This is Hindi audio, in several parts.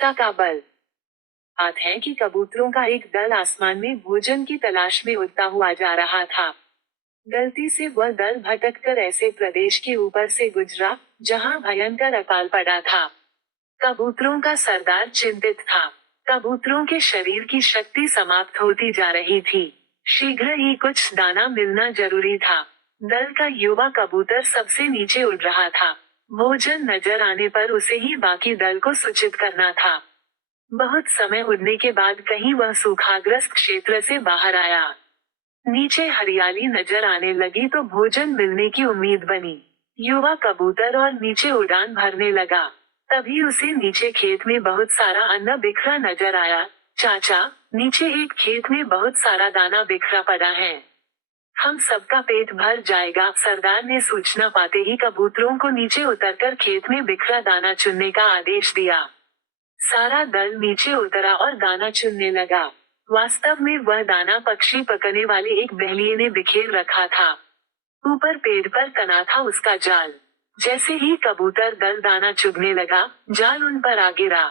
सत्ता का बल। बात है कि कबूतरों का एक दल आसमान में भोजन की तलाश में उड़ता हुआ जा रहा था। गलती से वह दल भटककर ऐसे प्रदेश के ऊपर से गुजरा जहां भयंकर अकाल पड़ा था। कबूतरों का सरदार चिंतित था। कबूतरों के शरीर की शक्ति समाप्त होती जा रही थी। शीघ्र ही कुछ दाना मिलना जरूरी था। दल का युवा कबूतर सबसे नीचे उड़ रहा था। भोजन नजर आने पर उसे ही बाकी दल को सूचित करना था। बहुत समय उड़ने के बाद कहीं वह सूखाग्रस्त क्षेत्र से बाहर आया। नीचे हरियाली नजर आने लगी तो भोजन मिलने की उम्मीद बनी। युवा कबूतर और नीचे उड़ान भरने लगा। तभी उसे नीचे खेत में बहुत सारा अन्न बिखरा नजर आया। चाचा, नीचे एक खेत में बहुत सारा दाना बिखरा पड़ा है। हम सबका पेट भर जाएगा। सरदार ने सूचना पाते ही कबूतरों को नीचे उतरकर खेत में बिखरा दाना चुनने का आदेश दिया। सारा दल नीचे उतरा और दाना चुनने लगा। वास्तव में वह दाना पक्षी पकड़ने वाले एक बहेलिये ने बिखेर रखा था। ऊपर पेड़ पर तना था उसका जाल। जैसे ही कबूतर दल दाना चुगने लगा, जाल उन पर आ गिरा।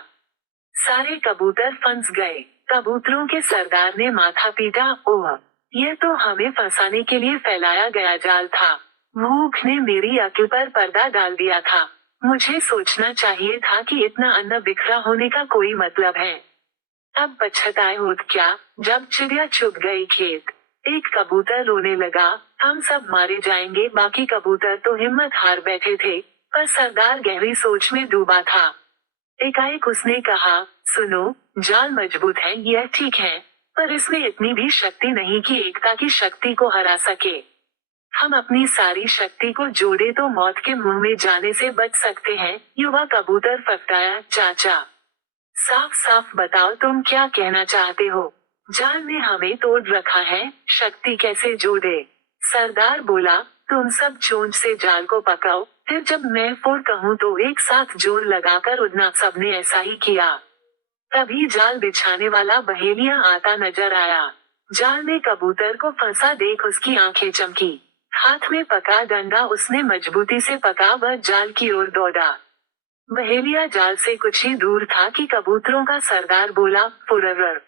सारे कबूतर फंस गए। कबूतरों के सरदार ने माथा पीटा, ओह, यह तो हमें फंसाने के लिए फैलाया गया जाल था। भूख ने मेरी अक्ल पर पर्दा डाल दिया था। मुझे सोचना चाहिए था कि इतना अन्न बिखरा होने का कोई मतलब है। अब पछताए होत क्या, जब चिड़िया चुग गई खेत। एक कबूतर रोने लगा, हम सब मारे जाएंगे। बाकी कबूतर तो हिम्मत हार बैठे थे, पर सरदार गहरी सोच में डूबा था। एकाएक उसने कहा, सुनो, जाल मजबूत है, यह ठीक है, पर इसमें इतनी भी शक्ति नहीं कि एकता की शक्ति को हरा सके। हम अपनी सारी शक्ति को जोड़े तो मौत के मुंह में जाने से बच सकते हैं। युवा कबूतर फटकाया, चाचा, साफ साफ बताओ तुम क्या कहना चाहते हो। जाल ने हमें तोड़ रखा है, शक्ति कैसे जोड़े। सरदार बोला, तुम सब चोंच से जाल को पकड़ो, फिर जब मैं फोड़ कहूँ तो एक साथ जोर लगाकर उड़ना। सबने ऐसा ही किया। तभी जाल बिछाने वाला बहेलिया आता नजर आया। जाल में कबूतर को फंसा देख उसकी आंखें चमकी। हाथ में पका डंडा उसने मजबूती से पका वह जाल की ओर दौड़ा। बहेलिया जाल से कुछ ही दूर था कि कबूतरों का सरदार बोला, फुर्र।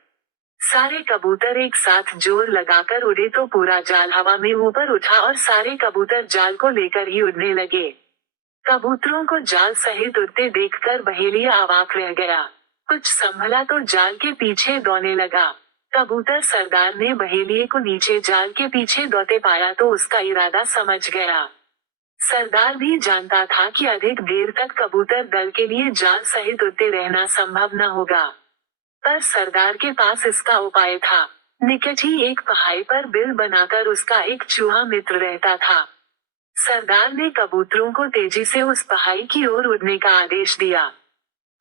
सारे कबूतर एक साथ जोर लगाकर उड़े तो पूरा जाल हवा में ऊपर उठा और सारे कबूतर जाल को लेकर ही उड़ने लगे। कबूतरों को जाल सहित उड़ते देखकर बहेलिया अवाक रह गया। कुछ संभला तो जाल के पीछे दौड़ने लगा। कबूतर सरदार ने बहेलिये को नीचे जाल के पीछे दौड़ते पाया तो उसका इरादा समझ गया। सरदार भी जानता था कि अधिक देर तक कबूतर दल के लिए जाल सहित उड़ते रहना संभव न होगा, पर सरदार के पास इसका उपाय था। निकट ही एक पहाड़ी पर बिल बनाकर उसका एक चूहा मित्र रहता था। सरदार ने कबूतरों को तेजी से उस पहाड़ी की ओर उड़ने का आदेश दिया।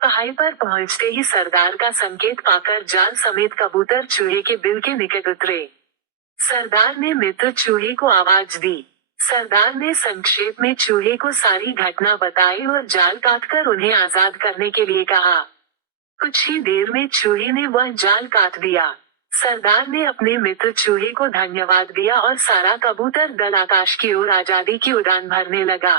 पहाड़ी पर पहुंचते ही सरदार का संकेत पाकर जाल समेत कबूतर चूहे के बिल के निकट उतरे। सरदार ने मित्र चूहे को आवाज दी। सरदार ने संक्षेप में चूहे को सारी घटना बताई और जाल काटकर उन्हें आजाद करने के लिए कहा। कुछ ही देर में चूहे ने वह जाल काट दिया। सरदार ने अपने मित्र चूहे को धन्यवाद दिया और सारा कबूतर दल आकाश की ओर आजादी की उड़ान भरने लगा।